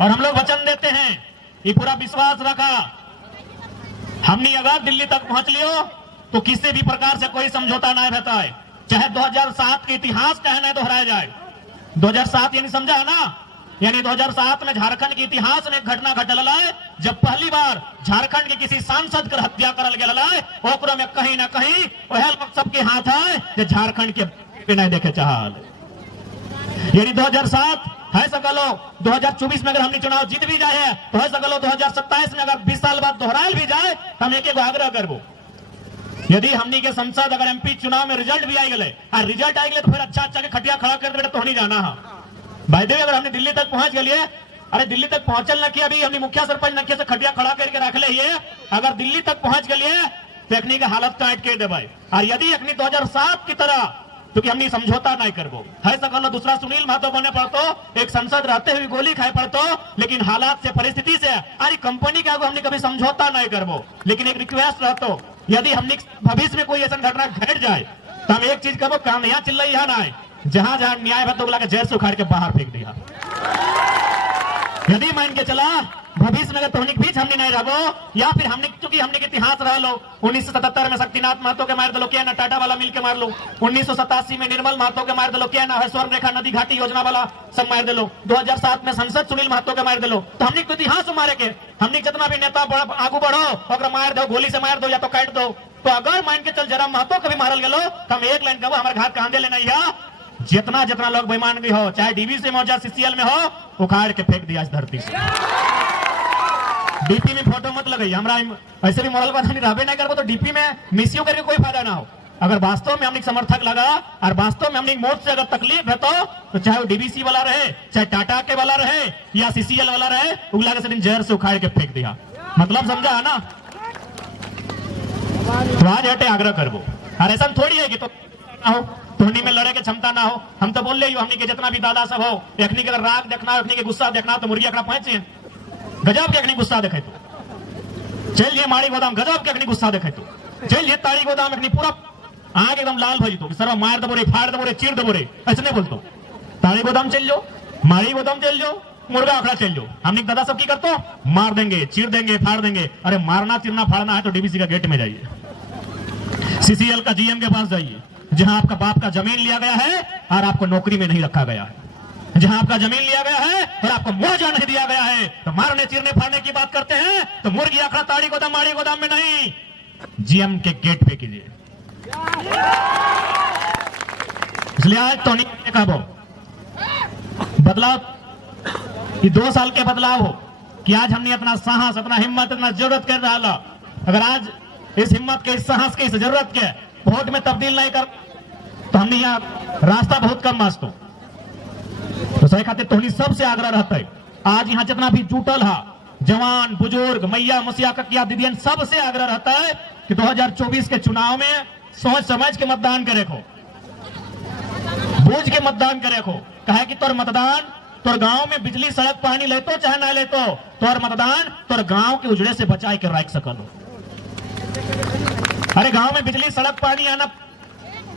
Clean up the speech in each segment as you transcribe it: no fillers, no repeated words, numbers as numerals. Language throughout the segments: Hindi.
और हम लोग वचन देते हैं, ये पूरा विश्वास रखा, हमने अगर दिल्ली तक पहुंच लियो तो किसी भी प्रकार से कोई समझौता नहीं रहता है, चाहे 2007 के इतिहास कहे नहीं दोहराया जाए। 2007 यानी समझा है ना, यानी 2007 में झारखंड के इतिहास में एक घटना घटल है जब पहली बार झारखंड के किसी सांसद कर हत्या करल गया है। ओकरो में कहीं ना कहीं वह लोग सबके हाथ है जो झारखंड के नहीं देखे चाहल। यानी 2007 है सकलो 2024 में अगर हमने चुनाव जीत भी जाए तो है सकलो 2027 में अगर 20 साल बाद दोहरायल भी जाए तो हम एक आग्रह करबो, यदि हमनी के संसद अगर एमपी चुनाव में रिजल्ट भी आई गए और रिजल्ट आई गए तो फिर अच्छा के खटिया खड़ा कर दे तो नहीं जाना है भाई देव। अगर हमने दिल्ली तक पहुंच गए, अरे दिल्ली तक पहुंचल न कि अभी हमने मुखिया सरपंच नखिया से खटिया खड़ा करके रख ले, अगर दिल्ली तक पहुंच गए तो अखनी का हालत काट के दे भाई। और यदि अखनी 2007 की तरह क्योंकि हमने समझौता नहीं करबो है सकलो दूसरा सुनील महतो बने पड़तो, एक संसद रहते हुए गोली खाए पड़तो, लेकिन हालात से परिस्थिति से अरे कंपनी के आगे हमने कभी समझौता नहीं करबो। लेकिन एक रिक्वेस्ट रहतो, यदि हमने भविष्य में कोई ऐसा घटना घट जाए तो हम एक चीज करबो, काम यहाँ चिल्लाई यहाँ ना जहां जहां न्याय है तो बोला के जेल से उखाड़ के बाहर फेंक दिया। यदि मान के चला भविष्य में तोहनिक बीच हमने नहीं रहो, या फिर हमने चूंकि हमने के इतिहास रह लो 1977 में शक्तिनाथ महतो के मार दलो क्या ना, टाटा वाला मिल के मार लो, 1987 में निर्मल महतो के मार दलो क्या ना, है स्वर्ण रेखा नदी घाटी योजना वाला सब मार दलो, 2007 में संसद सुनील महतो के मार दलो। तो हमने इतिहास मारे के हमने जितना भी नेता आगू बढ़ो अगर मार दो, गोली से मार दो या तो काट दो। तो अगर मान के चल जरा महतो कभी मारल गलो तो हम एक लाइन कहो हमारे घाट कहां दे लेना, जितना जितना लोग बेईमान भी हो, चाहे डीवीसी में हो चाहे सीसीएल में हो, उखाड़ के फेंक दिया इस धरती से। डीपी में फोटो मत लगाइए, हमरा ऐसे भी मॉडल नहीं रहबे नहीं करबो तो डीपी में मिसयू करके कोई फायदा ना हो। अगर वास्तव में हमने समर्थक लगा और वास्तव में हमने मोर्च से अगर तकलीफ है तो चाहे वो डीवीसी वाला रहे, चाहे टाटा के वाला रहे या सीसीएल वाला रहे, उगला के दिन जहर से उखाड़ के फेंक दिया। मतलब समझा है ना। तो आज हटे आग्रह करबो, और ऐसा थोड़ी है कि तो ना हो धोनी में लड़े के क्षमता ना हो। हम तो बोल रहे हमने के जितना भी दादा सब हो, अखनी के अगर राग देखना हो, अखनी के गुस्सा देखना तो मुर्गी अखड़ा पहुंचे गजब के अखनी गुस्सा देखे तो चलिए माड़ी गोदाम गजब के अखनी गुस्सा देखे तो चलिए ताड़ी गोदाम अखनी पूरा आग एकदम लाल भजी तो सर मार दबो रे, फाड़ दबो रे, चीर दबो रे, ऐसे नहीं बोलतो। ताड़ी गोदाम चल जाओ, माड़ी गोदाम चल जाओ, मुर्गा अखड़ा चल जाओ, हमने दादा सब की करतो मार देंगे, चीर देंगे, फाड़ देंगे। अरे मारना चीरना फाड़ना है तो डीवीसी का गेट में जाइए, सीसीएल का जीएम के पास जाइए, जहां आपका बाप का जमीन लिया गया है और आपको नौकरी में नहीं रखा गया है, जहां आपका जमीन लिया गया है और आपको मुआवजा नहीं दिया गया है। तो मारने चीरने फाड़ने की बात करते हैं तो मुर्गी अखड़ा ताड़ी गोदाम माड़ी गोदाम में नहीं, जीएम के गेट पे कीजिए। इसलिए आज तो नहीं देखा वो बदलाव, ये 2 साल के बदलाव हो कि आज हमने इतना साहस, इतना हिम्मत, इतना जरूरत कर रहा। अगर आज इस हिम्मत के, इस साहस के, इस जरूरत के वोट में तब्दील नहीं कर तो हमने यहाँ रास्ता बहुत कम मास्तो। तो सही खाते तो सबसे आग्रह रहता है, आज यहाँ जितना भी जुटल है जवान बुजुर्ग मैया मुसिया ककिया दीदियन, सबसे आग्रह रहता है कि 2024 के चुनाव में सोच समझ के मतदान करे को, बूझ के मतदान करे को। कहे कि तोर मतदान तोर गांव में बिजली सड़क पानी लेतो चाहे ना लेतो, तोर मतदान तोर गांव के उजड़े से बचाए के रख सकलो। अरे गांव में बिजली सड़क पानी आना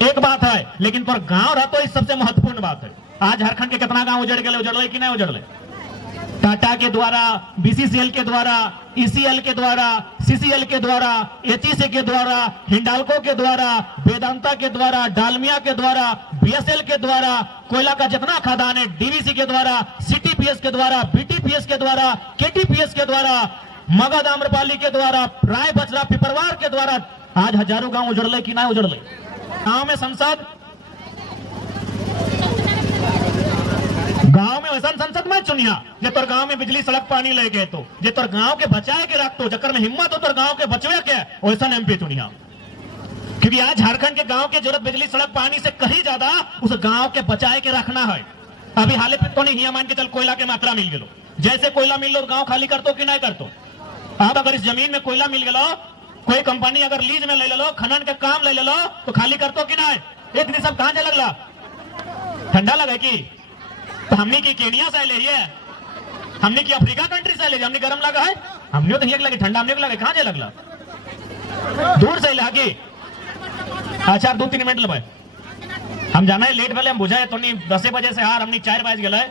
एक बात है, लेकिन तोर गांव रह तो इस सबसे महत्वपूर्ण बात है। आज झारखंड के कितना गांव उजड़ गए, उजड़ कि नहीं उजड़? टाटा के द्वारा, बीसीसीएल के द्वारा, ईसीएल के द्वारा, सीसीएल के द्वारा, एचईसी के द्वारा, हिंडाल्को के द्वारा, वेदांता के द्वारा, डालमिया के द्वारा, बीएसएल के द्वारा, कोयला का जितना खदान है डीवीसी के द्वारा, सीटीपीएस के द्वारा, बीटीपीएस के द्वारा, केटीपीएस के द्वारा, मगध आम्रपाली के द्वारा, राय बचरा पिपरवार के द्वारा आज हजारों गांव उजड़ले कि ना उजड़ले। गांव में संसद, गांव में वैसा संसद मत चुनिया जे तोर गांव में बिजली सड़क पानी ले गए, तो जे तोर गांव के बचाए के रख, तो जकर में हिम्मत हो तोर गांव के बचवे के वैसा एमपी चुनिया। क्योंकि आज झारखंड के गांव के जरूरत बिजली सड़क पानी से कहीं ज्यादा उस गांव के बचाए के रखना है। अभी हाल पे तो नहीं मान के चल कोयला के मात्रा मिल गलो, जैसे कोयला मिल लो गांव खाली करतो कि नहीं करतो। अब अगर इस जमीन में कोयला मिल गलो, कोई कंपनी अगर लीज में ले लो, खनन के काम ले लो, तो खाली करतो कि नहीं? एक दिन सब कहां से लगला, ठंडा लगे की? तो हमने की केनिया से ले है, हमने की अफ्रीका कंट्री से ले, हमने गर्म लगा है, हमने तो नहीं लगे ठंडा, हमने लगे कहां से लगला, दूर से लगे। अच्छा 2-3 मिनट लगे, हम जाना है लेट वाले, हम बुझाए तो नहीं 10 बजे से हार हमने 4 बज गए।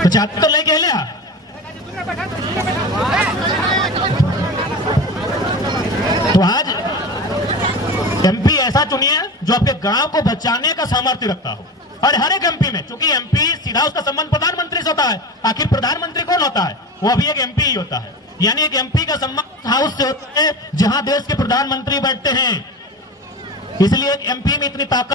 75 तो लेके लिया। तो आज एमपी ऐसा चुनिए जो आपके गांव को बचाने का सामर्थ्य रखता हो। और हर एक एमपी में, क्योंकि एमपी सीधा उसका संबंध प्रधानमंत्री से होता है, आखिर प्रधानमंत्री कौन होता है? वो भी एक एमपी ही होता है। यानी एक एमपी का संबंध हाउस से होता है जहां देश के प्रधानमंत्री बैठते हैं। इसलिए एक एमपी में इतनी ताकत